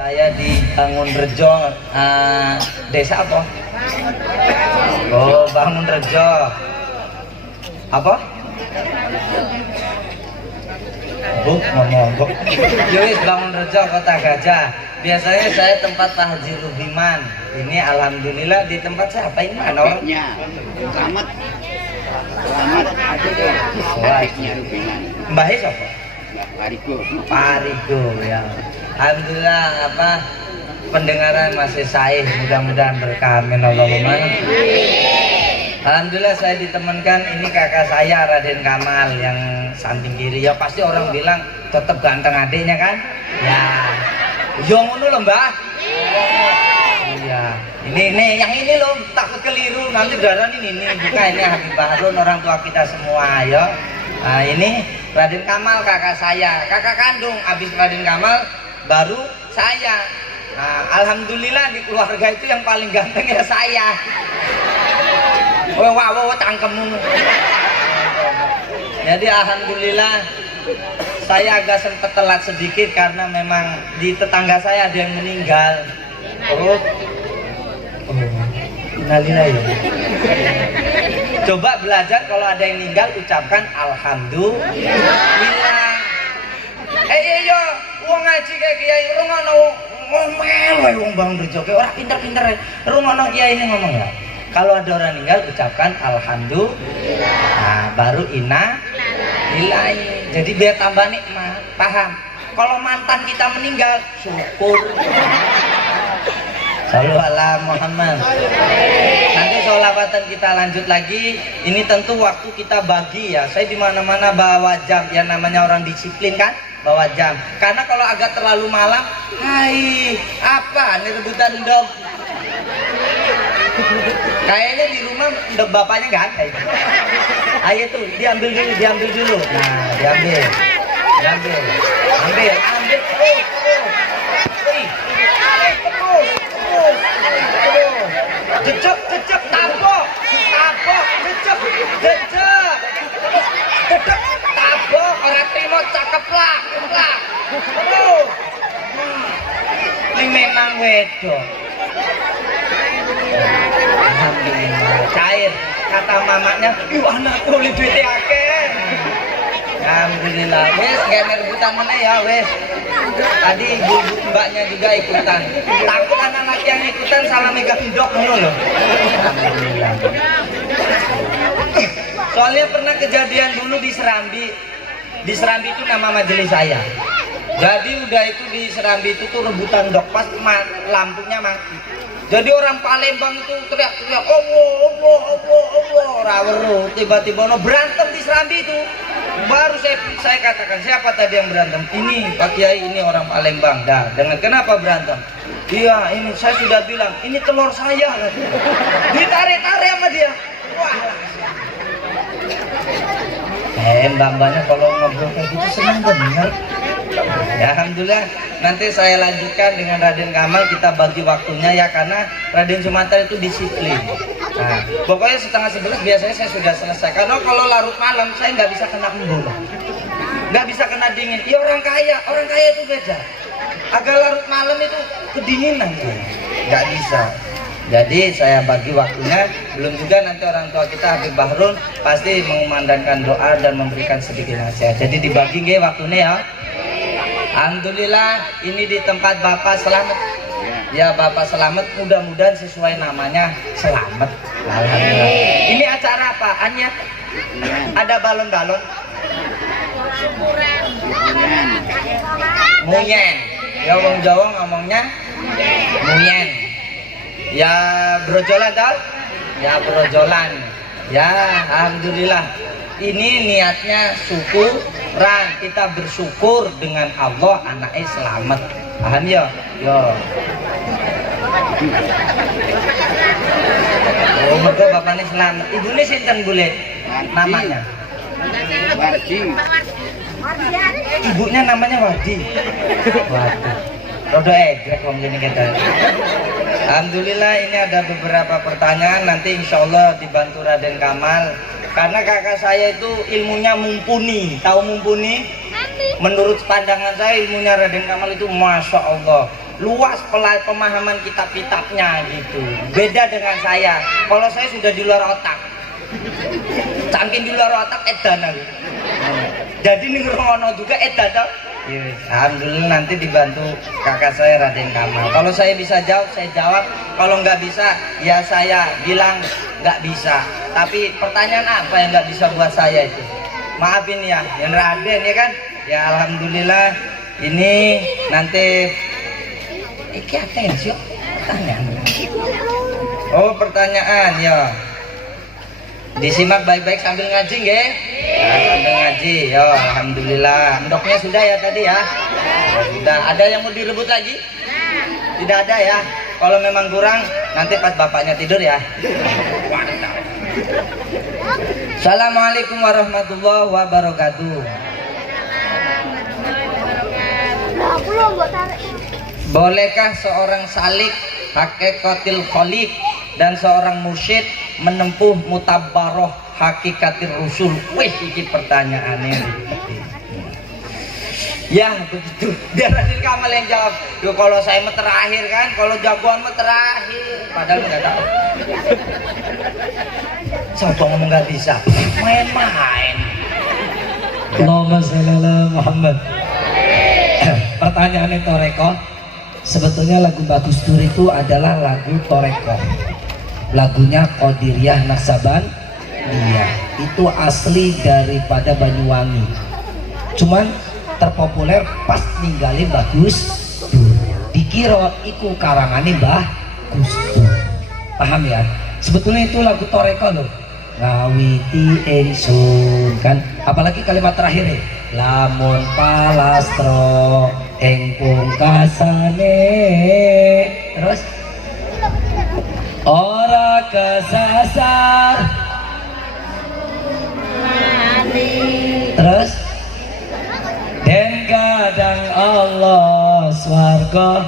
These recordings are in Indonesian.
Saya di Bangunrejo, desa apa? Oh, Bangunrejo. Apa? Bu, ngomong. Yowis Bangunrejo, Kota Gajah. Biasanya saya tempat Pak Haji Rubiman. Ini alhamdulillah di tempat saya apa ini mana orangnya? Selamat. Selamat. Wah, Rubiman. Mbah siapa? Parigo. Parigo ya. Alhamdulillah apa pendengaran masih sahih, mudah-mudahan berkah amin Allahumma. Alhamdulillah saya ditemankan ini kakak saya Raden Kamal yang samping kiri. Ya pasti orang bilang tetap ganteng adiknya kan? Ya. Yo ngono lho, Mbah. Iya. Ini yang ini loh takut keliru nanti darah ini bukan ini Habib Bahrun orang tua kita semua ya. Nah, ini Raden Kamal kakak saya, kakak kandung habis Raden Kamal baru saya. Nah, alhamdulillah di keluarga itu yang paling ganteng ya saya. Wah, tangkemmu. Jadi alhamdulillah saya agak sempat telat sedikit karena memang di tetangga saya ada yang meninggal. Terus innalillahi. Coba belajar kalau ada yang meninggal ucapkan alhamdulillah. Yo, wong ngaji kayak kiai rungono ngomel wae wong Bangunrejo ora pinter-pinter. Rungono kiai ini ngomong ya. Kalau ada orang meninggal ucapkan alhamdulillah. Nah, baru inna lillahi. Jadi biar tambah nikmat. Paham? Kalau mantan kita meninggal syukur. Sallu ala Muhammad. Nanti sholawatan kita lanjut lagi. Ini tentu waktu kita bagi ya. Saya di mana-mana bawa jam. Ya namanya orang disiplin kan, bawa jam. Karena kalau agak terlalu malam, hai apa? Ini rebutan dong. Kayaknya di rumah udah bapaknya nggak ada. Ayo tuh diambil dulu. Nah, diambil. Jejak, tabok, tabok, orang timo cakep lah. Ini memang wedok. Alhamdulillah, cair. Kata mamanya, yuk anakku beli duitnya akeh. Alhamdulillah, wes gak rebutan mana ya wes. Tadi ibu mbaknya juga ikutan. Takut anak yang ikutan salah megang dok dulu loh. Alhamdulillah. Soalnya pernah kejadian dulu di Serambi. Di Serambi itu nama majelis saya. Jadi udah itu di Serambi itu tuh rebutan dok pas lampunya mati. Jadi orang Palembang itu teriak-teriak Allah raweru, tiba-tiba berantem di Serambi itu. Baru saya katakan siapa tadi yang berantem? Ini Pak Kiai, ini orang Palembang. Dah, dengan kenapa berantem? Iya, ini saya sudah bilang, ini telur saya. Ditarik-tarik sama dia. Wah. Mbak-mbaknya kalau ngobrol kayak gitu senang bener. Ya, alhamdulillah. Nanti saya lanjutkan dengan Raden Kamal, kita bagi waktunya ya karena Raden Sumatera itu disiplin. Nah, pokoknya 10:30 biasanya saya sudah selesai. Karena kalau larut malam saya nggak bisa kena embun, nggak bisa kena dingin. Ya orang kaya itu beda. Agak larut malam itu kedinginan, nggak bisa. Jadi saya bagi waktunya. Belum juga nanti orang tua kita Habib Bahrun pasti mengumandangkan doa dan memberikan sedikit nasihat. Jadi dibagi nggih waktunya ya. Alhamdulillah ini di tempat Bapak Selamat. Ya Bapak Selamat, mudah-mudahan sesuai namanya Selamat. Alhamdulillah. Ini acara apaannya? Ada balon-balon? Munyen. Ya wong Jawa ngomongnya munyen. Ya brojolan tau? Ya brojolan. Ya alhamdulillah. Ini niatnya syukuran, kita bersyukur dengan Allah anaknya selamat. Paham ya? Yo. Oh, mergo bapaknya selamat. Ibunya sinten boleh namanya? Wardi. Ibunya namanya Wardi. Waduh. Rodo egrek wong ini kita. Alhamdulillah ini ada beberapa pertanyaan, nanti insya Allah dibantu Raden Kamal. Karena kakak saya itu ilmunya mumpuni. Tahu mumpuni? Menurut pandangan saya ilmunya Raden Kamal itu Masya Allah. luas pemahaman kitab-kitabnya gitu. Beda dengan saya. Kalau saya sudah di luar otak. Cangking di luar otak edan aku. Jadi ning ngono juga edan toh. Yes. Alhamdulillah nanti dibantu kakak saya Raden Kamal. Kalau saya bisa jawab, saya jawab. Kalau nggak bisa, ya saya bilang nggak bisa. Tapi pertanyaan apa yang nggak bisa buat saya itu? Maafin ya, yang Raden ya kan? Ya alhamdulillah ini nanti iki atensi pertanyaan. Oh pertanyaan ya. Disimak baik-baik sambil ngaji nggih? Ya, sambil ngaji. Yo alhamdulillah. Endoknya sudah ya tadi ya? Ya, sudah. Ada yang mau direbut lagi? Tidak ada ya. Kalau memang kurang nanti pas bapaknya tidur ya. Assalamualaikum warahmatullahi wabarakatuh. Bolehkah seorang salik hakikatil kholik dan seorang mursyid menempuh mutabbaroh hakikatil rusul? Wih, ini pertanyaannya. Ya begitu. Biar Raden Kamal yang jawab. Yo kalau saya mah terakhir kan, kalau jagoan mah terakhir. Padahal nggak tahu. Siapa ngomong nggak bisa? Main-main. Allahumma sholli ala Muhammad. Pertanyaan Toreko, sebetulnya lagu Bagus Dur itu adalah lagu Toreko. Lagunya Qadiriyah Naksabandiyah. Itu asli daripada Banyuwangi. Cuman terpopuler pas ninggalin Bagus Dur. Dikira iku karangane Mbah Gus Dur. Paham ya? Sebetulnya itu lagu Toreko loh. Ngawiti ingsun kan, apalagi kalimat terakhirnya lamun palastro ing pungkasane, terus ora kesasar, terus den kadang Allah swarga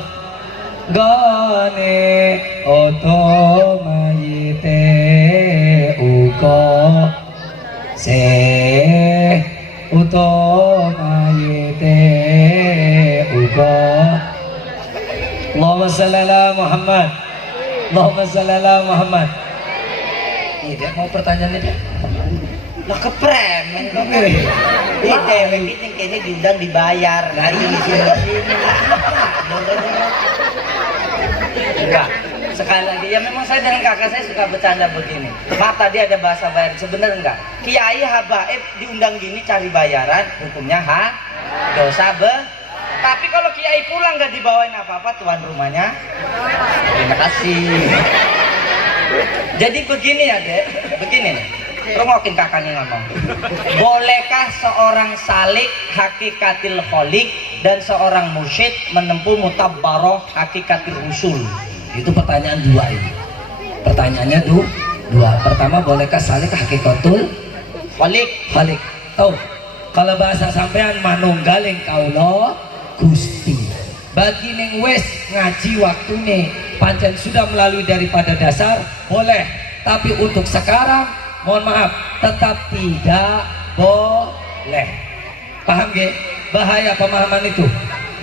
gone otomayite uga se utomayite uga. Allahumma shalli ala Muhammad. Allahumma shalli ala Muhammad. Ini dia mau pertanyaannya dia. Lah kepremen kok. Ini dewek ini kayaknya diundang dibayar. Nah ini sini. Enggak. Sekali lagi ya memang saya dengan kakak saya suka bercanda begini. Maaf tadi ada bahasa bayar, sebenarnya enggak. Kiai habaib diundang gini cari bayaran, hukumnya dosa Tapi kalau kiai pulang nggak dibawain apa-apa tuan rumahnya. Terima kasih. Jadi begini ya dek, begini nih. Rungokin kakaknya ngomong. Bolehkah seorang salik hakikatil kholik dan seorang mursyid menempuh mutabbaroh hakikatil rusul? Itu pertanyaan dua ini. Pertanyaannya dua. Pertama, bolehkah salik hakikatul kholik? Tahu? Kalau bahasa sampean manunggaling kaulo Gusti. Bagi ning wis ngaji waktune pancen sudah melalui daripada dasar boleh. Tapi untuk sekarang mohon maaf tetap tidak boleh. Paham gak? Bahaya pemahaman itu.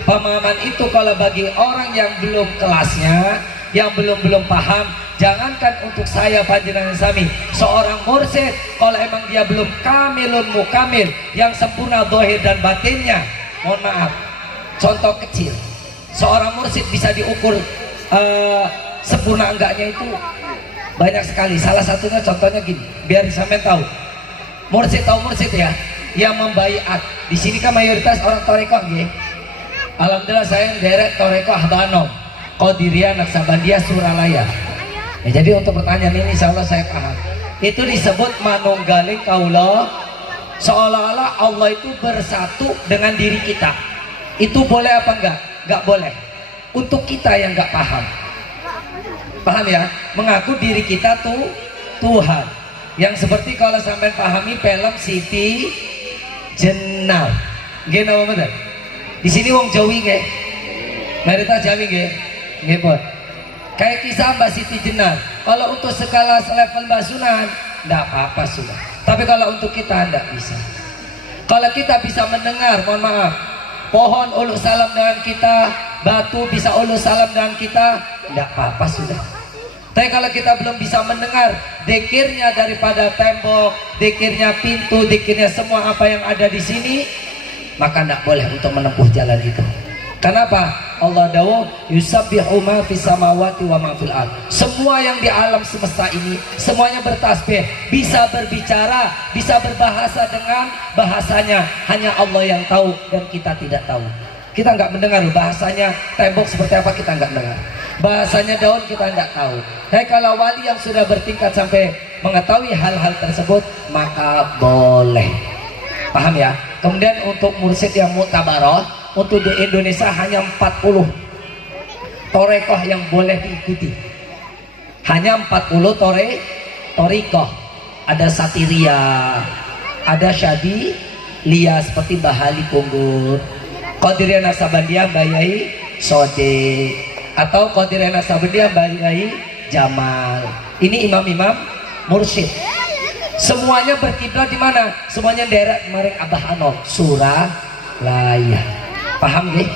Pemahaman itu kalau bagi orang yang belum kelasnya, yang belum paham, jangankan untuk saya panjenengan sami, seorang mursyid kalau emang dia belum kamilun mukamil yang sempurna zahir dan batinnya, mohon maaf, contoh kecil, seorang mursyid bisa diukur sempurna enggaknya itu banyak sekali. Salah satunya contohnya gini, biar sampean tahu, mursyid ya, yang membaiat di sini kan mayoritas orang Toreko nggih. Alhamdulillah saya derek Toreko Ahbanom Qadiriyah Naksabandiyah Suralaya. Ya, jadi untuk pertanyaan ini insya Allah saya paham. Itu disebut manunggaling kaula, seolah-olah Allah itu bersatu dengan diri kita. Itu boleh apa enggak? Enggak boleh. Untuk kita yang enggak paham. Paham ya? Mengaku diri kita tuh Tuhan. Yang seperti kalau sampai pahami film Siti Jenar. Nggih napa bener? Di sini wong Jawi nggih. Mereka Jawi nggih. Nggih, Pak. Kayak kisah Mbak Siti Jenar. Kalau untuk skala level Mbak Sunan, enggak apa-apa sudah. Tapi kalau untuk kita enggak bisa. Kalau kita bisa mendengar, mohon maaf, pohon uluk salam dengan kita batu bisa ulus salam dengan kita, tidak apa-apa sudah. Tapi kalau kita belum bisa mendengar dzikirnya daripada tembok, dzikirnya pintu, dzikirnya semua apa yang ada di sini, maka tidak boleh untuk menempuh jalan itu. Kenapa? Allah dawuh yusabbihu ma fis samawati wa ma fil ard. Semua yang di alam semesta ini semuanya bertasbih, bisa berbicara, bisa berbahasa dengan bahasanya. Hanya Allah yang tahu dan kita tidak tahu. Kita nggak mendengar bahasanya tembok seperti apa, kita nggak dengar. Bahasanya daun kita nggak tahu. Tapi kalau wali yang sudah bertingkat sampai mengetahui hal-hal tersebut, maka boleh. Paham ya? Kemudian untuk mursyid yang muktabaroh, untuk di Indonesia hanya 40 torekoh yang boleh diikuti. Hanya 40 torikoh. Ada Satiria, ada Syadi, Lia seperti Bahali Kunggur, Qadiriyah Naksabandiyah Bayai Sode, atau Qadiriyah Naksabandiyah Bayai Jamal. Ini imam-imam mursyid. Semuanya berkiblat di mana? Semuanya daerah Marek Abah Anor, Suralaya. Paham ya?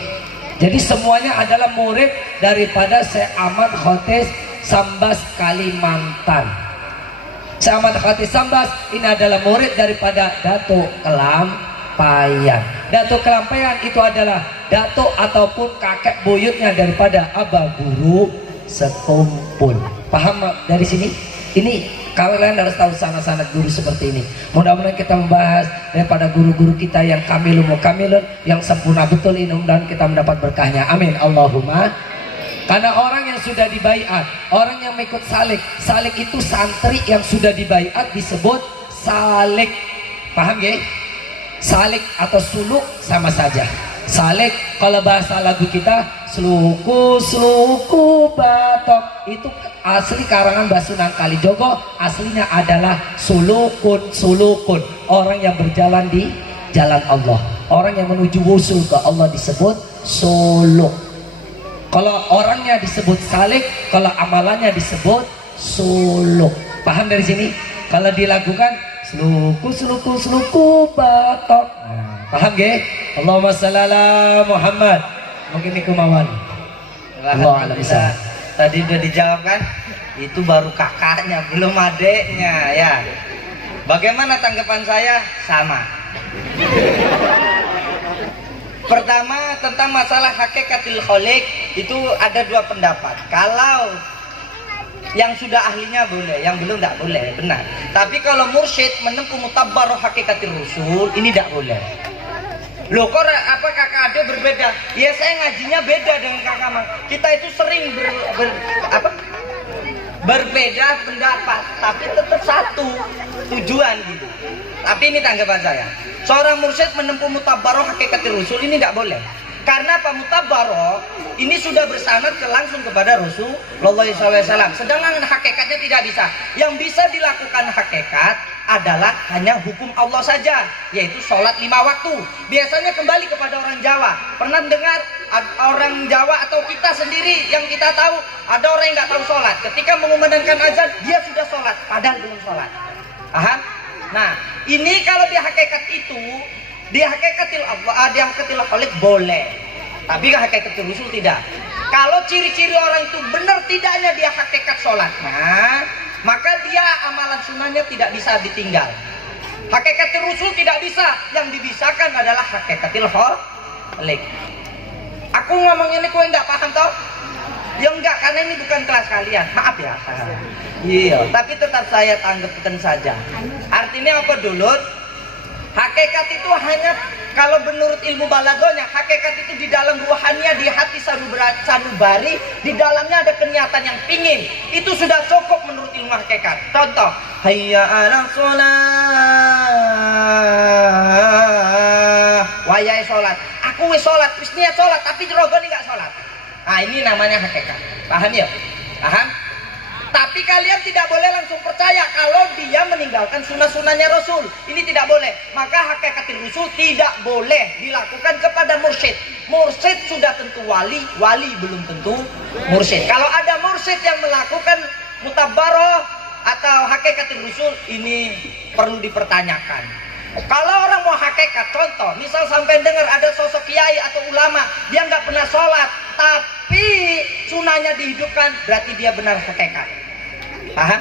Jadi semuanya adalah murid daripada Syekh Ahmad Khotis Sambas Kalimantan. Syekh Ahmad Khotis Sambas ini adalah murid daripada Datuk Kelampayan. Datuk Kelampayan itu adalah datuk ataupun kakek buyutnya daripada Abah Guru Sekumpul. Paham dari sini? Ini kalian harus tahu sanad-sanad guru seperti ini. Mudah-mudahan kita membahas daripada guru-guru kita yang kamilun mukamilun, yang sempurna betul ini, mudah-mudahan kita mendapat berkahnya. Amin. Allahumma. Karena orang yang sudah dibaiat, orang yang mengikut salik, salik itu santri yang sudah dibaiat disebut salik. Paham ya? Salik atau suluk sama saja. Salik kalau bahasa lagu kita sluku batok, itu asli karangan Basunan Kalijogo, aslinya adalah sulukun, orang yang berjalan di jalan Allah, orang yang menuju wusul ke Allah disebut suluk. Kalau orangnya disebut salik, kalau amalannya disebut suluk. Paham dari sini? Kalau dilakukan sluku batok, paham gak? Allahumma shalli ala Muhammad. Mungkin ini kemauan. Allah bisa. Tadi udah dijawab kan? Itu baru kakaknya, belum adeknya ya. Bagaimana tanggapan saya? Sama. Pertama tentang masalah hakikatil kholik, itu ada dua pendapat. Kalau yang sudah ahlinya boleh, yang belum tidak boleh, benar. Tapi kalau mursyid menempuh mutabbaroh hakikatil rusul, ini tidak boleh. Loh kok apa kakak ade berbeda? Ya saya ngajinya beda dengan kakak Mang. Kita itu sering berbeda pendapat, tapi tetap satu tujuan gitu. Tapi ini tanggapan saya. Seorang mursyid menempuh mutabbaroh hakikatil rusul ini tidak boleh. Karena Pak Mutabbaroh ini sudah bersanad langsung kepada Rasulullah SAW. Sedangkan hakikatnya tidak bisa. Yang bisa dilakukan hakikat adalah hanya hukum Allah saja, yaitu sholat 5 waktu. Biasanya kembali kepada orang Jawa. Pernah dengar orang Jawa atau kita sendiri yang kita tahu, ada orang yang nggak tahu sholat. Ketika mengumandangkan azan, dia sudah sholat, padahal belum sholat. Paham? Nah, ini kalau di hakikat itu, di hakikatil Allah, di hakikatil khalik boleh, tapi di hakikatil rusul tidak. Kalau ciri-ciri orang itu benar tidaknya dia hakikat sholatnya, maka dia amalan sunnahnya tidak bisa ditinggal. Hakikatil rusul tidak bisa, yang dibisakan adalah hakikatil khalik. Aku ngomong ini kau enggak paham toh? Ya enggak, karena ini bukan kelas kalian, maaf ya. Iya, tapi tetap saya tanggapkan saja. Artinya apa dulu? Hakikat itu hanya, kalau menurut ilmu balagonya, hakikat itu di dalam ruhannya, di hati sanubari, di dalamnya ada kenyataan yang pingin. Itu sudah cukup menurut ilmu hakikat. Contoh, hayya ala sholat, wayai sholat. Aku wis sholat, wis niat sholat, tapi rogoni nggak sholat. Nah ini namanya hakikat. Paham ya? Paham? Tapi kalian tidak boleh langsung percaya kalau dia meninggalkan sunnah-sunnahnya Rasul. Ini tidak boleh. Maka hakikatil rusul tidak boleh dilakukan kepada mursyid. Mursyid sudah tentu wali, wali belum tentu mursyid. Kalau ada mursyid yang melakukan mutabbaroh atau hakikatil rusul, ini perlu dipertanyakan. Kalau orang mau hakikat, contoh, misal sampai dengar ada sosok kiai atau ulama, dia nggak pernah sholat, tapi sunahnya dihidupkan, berarti dia benar hakikat. Paham?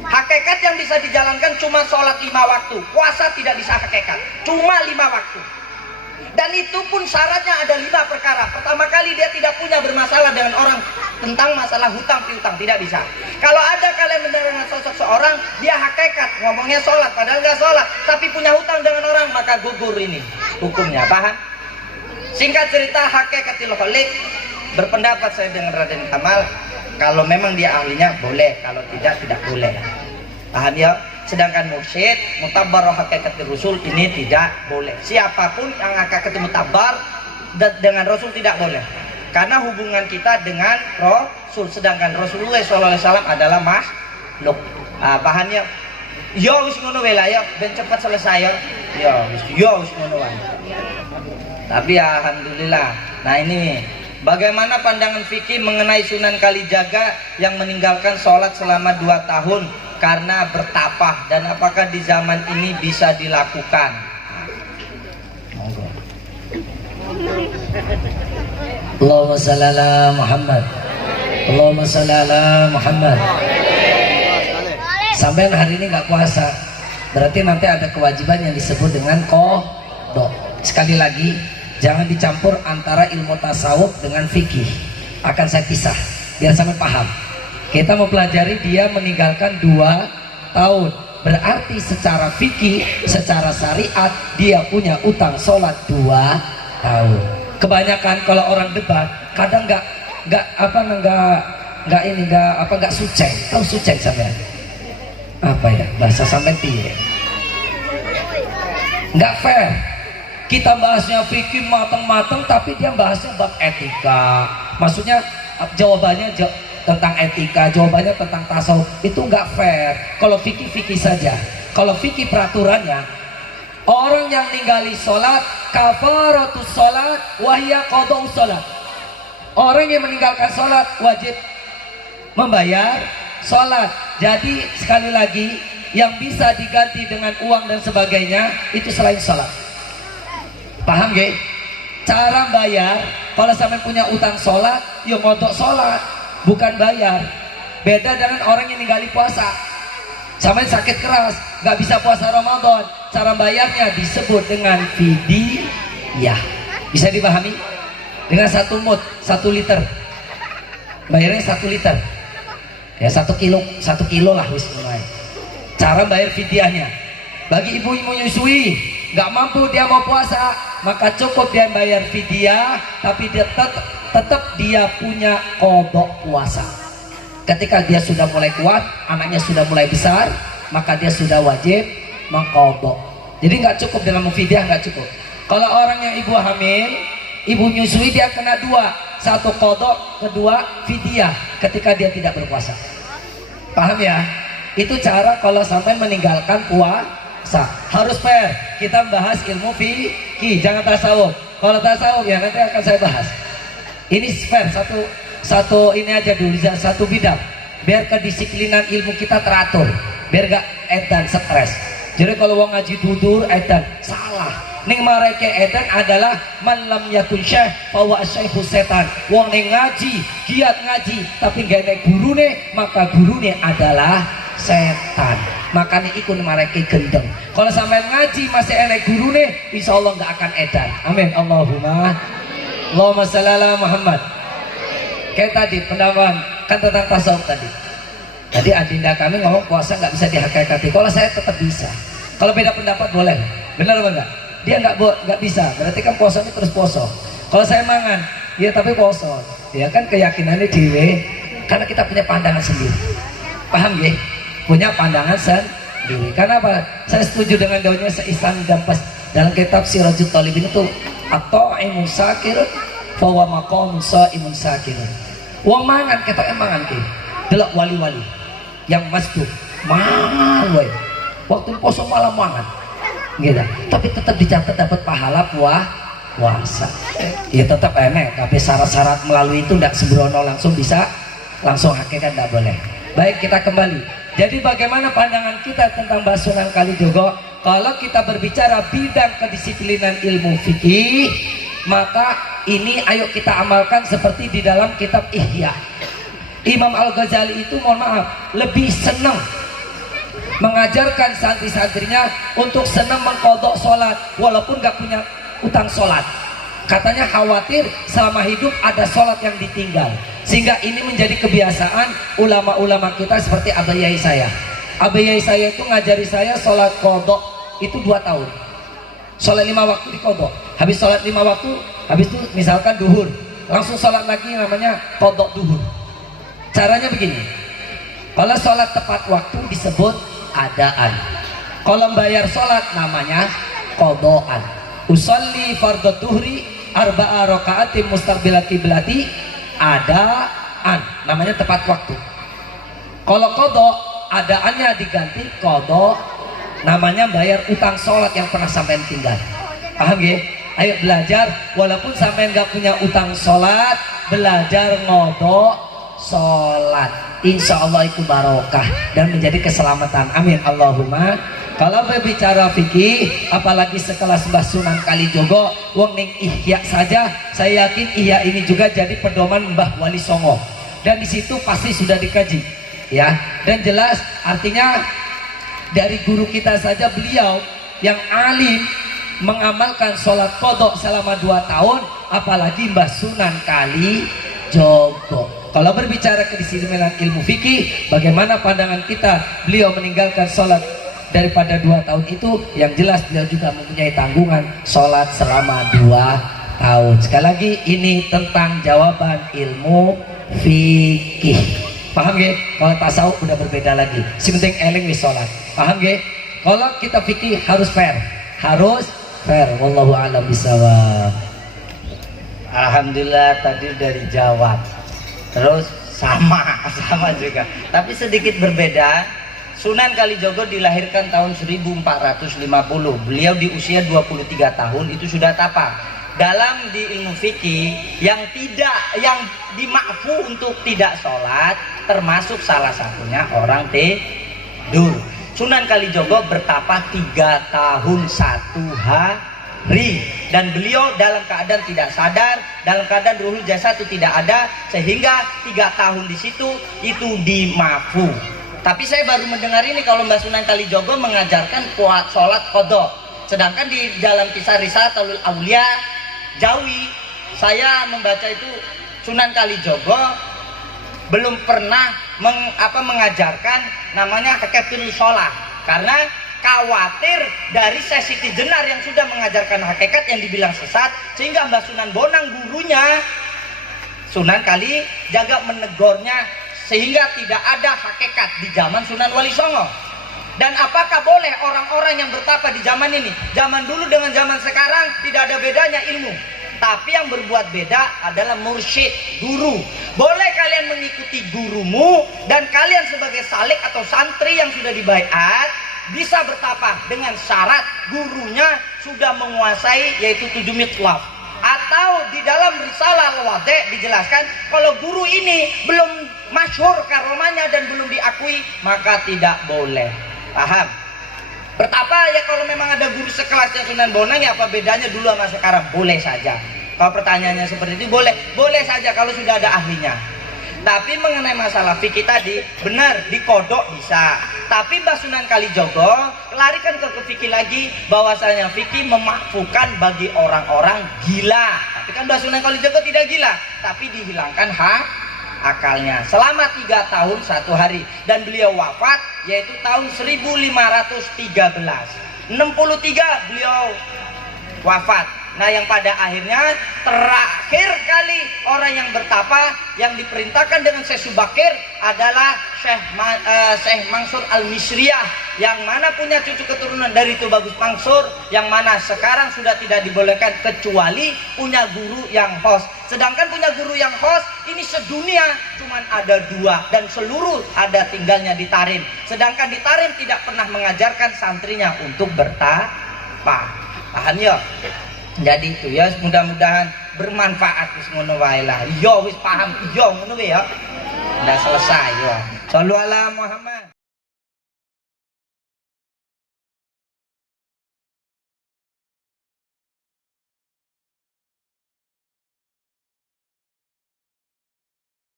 Hakikat yang bisa dijalankan cuma sholat 5 waktu, puasa tidak bisa hakikat, cuma 5 waktu. Dan itu pun syaratnya ada 5 perkara. Pertama kali dia tidak punya bermasalah dengan orang tentang masalah hutang piutang, tidak bisa. Kalau ada kalian mendengar sosok seorang, dia hakikat, ngomongnya sholat, padahal nggak sholat, tapi punya hutang dengan orang, maka gugur ini hukumnya. Paham? Singkat cerita, hakikatil khaliq, berpendapat saya dengan Raden Kamal, kalau memang dia ahlinya boleh, kalau tidak, tidak boleh. Paham ya? Sedangkan mursyid, mutabar hakikatil rasul, ini tidak boleh. Siapapun yang hakikatil mutabar dengan rasul tidak boleh. Karena hubungan kita dengan rasul, sedangkan Rasulullah SAW adalah makhluk. Paham ya? Yo wis ngono wae lah ya, ben cepat selesai ya. Yo wis ngono wae. Tapi alhamdulillah. Nah ini bagaimana pandangan fikih mengenai Sunan Kalijaga yang meninggalkan sholat selama 2 tahun karena bertapah, dan apakah di zaman ini bisa dilakukan? Monggo. Allahumma shalli ala Muhammad. Allahumma shalli ala Muhammad. Sampai hari ini nggak puasa, berarti nanti ada kewajiban yang disebut dengan qadha. Sekali lagi, jangan dicampur antara ilmu tasawuf dengan fikih. Akan saya pisah biar sampai paham. Kita mau pelajari dia meninggalkan 2 tahun, berarti secara fikih, secara syariat dia punya utang sholat 2 tahun. Kebanyakan kalau orang debat kadang nggak suceng. Tahu suceng sampean? Apa ya bahasa sampean piye? Nggak fair. Kita bahasnya fikih mateng-mateng, tapi dia bahasnya bab etika. Maksudnya jawabannya tentang etika, jawabannya tentang tasawuf, itu nggak fair. Kalau fikih saja. Kalau fikih peraturannya, orang yang ninggali sholat kafaratus sholat wahya qada'us sholat. Orang yang meninggalkan sholat wajib membayar sholat. Jadi sekali lagi, yang bisa diganti dengan uang dan sebagainya itu selain sholat. Paham gak? Cara bayar, kalau sampai punya utang sholat, ya ngodok sholat, bukan bayar. Beda dengan orang yang ninggali puasa. Sampai sakit keras, nggak bisa puasa Ramadan, cara bayarnya disebut dengan fidyah. Bisa dipahami? Dengan 1 mud, 1 liter, bayarnya 1 liter, ya 1 kilo lah wis mulai. Cara bayar fidyahnya, bagi ibu-ibu menyusui nggak mampu dia mau puasa, maka cukup dia bayar fidyah, tapi dia tetap dia punya qadha puasa. Ketika dia sudah mulai kuat, anaknya sudah mulai besar, maka dia sudah wajib mengqadha. Jadi nggak cukup dengan fidyah, nggak cukup. Kalau orang yang ibu hamil, ibu menyusui, dia kena 2, 1 qadha, kedua fidyah ketika dia tidak berpuasa. Paham ya? Itu cara kalau sampai meninggalkan puasa. Harus fair. Kita bahas ilmu fikih, jangan tasawuf. Kalau tasawuf ya nanti akan saya bahas. Ini fair, satu ini aja dulu, 1 bidang. Biar kedisiplinan ilmu kita teratur, biar gak edan stres. Jadi kalau wong ngaji dudur edan, salah. Ning mareke edan adalah man lam yakun syekh fawa syekhu setan. Wong ning ngaji, giat ngaji, tapi gak ada gurune, maka gurune adalah setan. Makanya ikut mareke gendeng. Kalau sampai ngaji masih enak gurune, insya Allah gak akan edan. Amin. Allahumma shalli ala Muhammad. Kayak tadi pendapat kan tentang tasawuf tadi. Tadi adinda kami ngomong puasa nggak bisa dihakikati. Kalau saya tetap bisa. Kalau beda pendapat boleh. Benar apa enggak? Dia nggak bisa. Berarti kan puasanya terus poso. Kalau saya mangan, ya tapi poso. Ya kan keyakinannya dewe. Karena kita punya pandangan sendiri. Paham ya? Punya pandangan sendiri. Karena apa? Saya setuju dengan daunnya Seisan Dampas dalam kitab Sirajul Talibin itu at-ta'imu sakirun fawa maqamun sha'imun sakirun. Wong mangan ketok mangan ki. Delok wali-wali yang masjid mangan wae. Waktu poso malam mangan. Gitu. Tapi tetap dicatat dapat pahala puasa. Ya tetap enak, tapi syarat-syarat melalui itu tidak sembrono langsung bisa langsung hakikat, tidak boleh. Baik, kita kembali. Jadi bagaimana pandangan kita tentang Sunan Kalijogo? kalau kita berbicara bidang kedisiplinan ilmu fikih, maka ini ayo kita amalkan seperti di dalam kitab Ihya. Imam Al-Ghazali itu mohon maaf lebih senang mengajarkan santri-santrinya untuk senang mengkodok sholat walaupun gak punya utang sholat. Katanya khawatir selama hidup ada sholat yang ditinggal, sehingga ini menjadi kebiasaan ulama-ulama kita seperti Abah Yai saya. Abah Yai saya itu ngajari saya sholat kodok itu 2 tahun. Sholat 5 waktu di kodok, habis sholat 5 waktu, habis itu misalkan duhur, langsung sholat lagi namanya kodok duhur. Caranya begini, kalau sholat tepat waktu disebut adaan, kalau bayar sholat namanya kodoan. Usolli fardhu duhri arba'a raka'atin mustaqbilal qiblati, adaan namanya tepat waktu. Kalau kodok adaannya diganti kodok, namanya bayar utang sholat yang pernah sampean tinggal. Paham ya? Ayo belajar walaupun sampean gak punya utang sholat, belajar ngodok sholat, insya Allah itu barokah dan menjadi keselamatan, amin Allahumma. Kalau berbicara fikih, apalagi sekelas Mbah Sunan Kalijogo, wong ning Ihya saja, saya yakin Ihya ini juga jadi pedoman Mbah Wali Songo, dan di situ pasti sudah dikaji, ya. Dan jelas artinya dari guru kita saja beliau yang alim mengamalkan sholat kodok selama 2 tahun, apalagi Mbah Sunan Kalijogo. Kalau berbicara kedisiplinan ilmu fikih, bagaimana pandangan kita? Beliau meninggalkan sholat daripada 2 tahun itu, yang jelas beliau juga mempunyai tanggungan sholat selama 2 tahun. Sekali lagi ini tentang jawaban ilmu fikih. Paham gak? Kalau tasawuf udah berbeda lagi. Si penting eling wis sholat. Paham gak? Kalau kita fikih harus fair, harus fair. Wallahu a'lam bishawab. Alhamdulillah tadi dari jawab. Terus sama juga, tapi sedikit berbeda. Sunan Kalijogo dilahirkan tahun 1450. Beliau di usia 23 tahun itu sudah tapa. Dalam di ilmu fikih yang dimakfu untuk tidak sholat, termasuk salah satunya orang tidur. Sunan Kalijogo bertapa 3 tahun 1 hari, dan beliau dalam keadaan tidak sadar, dalam keadaan ruhul jasad itu tidak ada, sehingga 3 tahun di situ itu dimakfu. Tapi saya baru mendengar ini kalau Mbah Sunan Kalijogo mengajarkan sholat kodok. Sedangkan di dalam kisah Risalatul Aulia Jawi, saya membaca itu Sunan Kalijogo belum pernah mengajarkan namanya hakikat sholat, karena khawatir dari Syekh Siti Jenar yang sudah mengajarkan hakikat yang dibilang sesat, sehingga Mbah Sunan Bonang gurunya Sunan Kalijaga menegurnya, sehingga tidak ada hakikat di zaman Sunan Wali Songo. Dan apakah boleh orang-orang yang bertapa di zaman ini, zaman dulu dengan zaman sekarang tidak ada bedanya ilmu, tapi yang berbuat beda adalah mursyid, guru. Boleh kalian mengikuti gurumu, dan kalian sebagai salik atau santri yang sudah dibaiat bisa bertapa dengan syarat gurunya sudah menguasai yaitu 7 mitlaf. Atau di dalam Risalah Al-Wadih dijelaskan kalau guru ini belum masyhur karomanya dan belum diakui, maka tidak boleh. Paham? Bertapa ya kalau memang ada guru sekelasnya Sunan Bonang, ya apa bedanya dulu sama sekarang? Boleh saja. Kalau pertanyaannya seperti itu, boleh saja kalau sudah ada ahlinya. Tapi mengenai masalah fikih tadi, benar dikodok bisa. Tapi Mbah Sunan Kalijogo larikan ke fikih lagi, bahwasanya fikih memakfukan bagi orang-orang gila. Tapi kan Mbah Sunan Kalijogo tidak gila, tapi dihilangkan hak akalnya selama 3 tahun 1 hari, dan beliau wafat yaitu tahun 1513. 63 beliau wafat. Nah, yang pada akhirnya terakhir kali orang yang bertapa yang diperintahkan dengan Syekh Subakir adalah Syekh Mansur Al-Misriyah, yang mana punya cucu keturunan dari itu Bagus Mansur, yang mana sekarang sudah tidak dibolehkan kecuali punya guru yang host. Sedangkan punya guru yang host ini sedunia cuman ada 2, dan seluruh ada tinggalnya di Tarim. Sedangkan di Tarim tidak pernah mengajarkan santrinya untuk bertapa. Paham ya? Jadi itu ya, mudah-mudahan bermanfaat wis ngono wae lah. Iya wis paham, iya ngono ya. Udah selesai ya. Shallu ala Muhammad.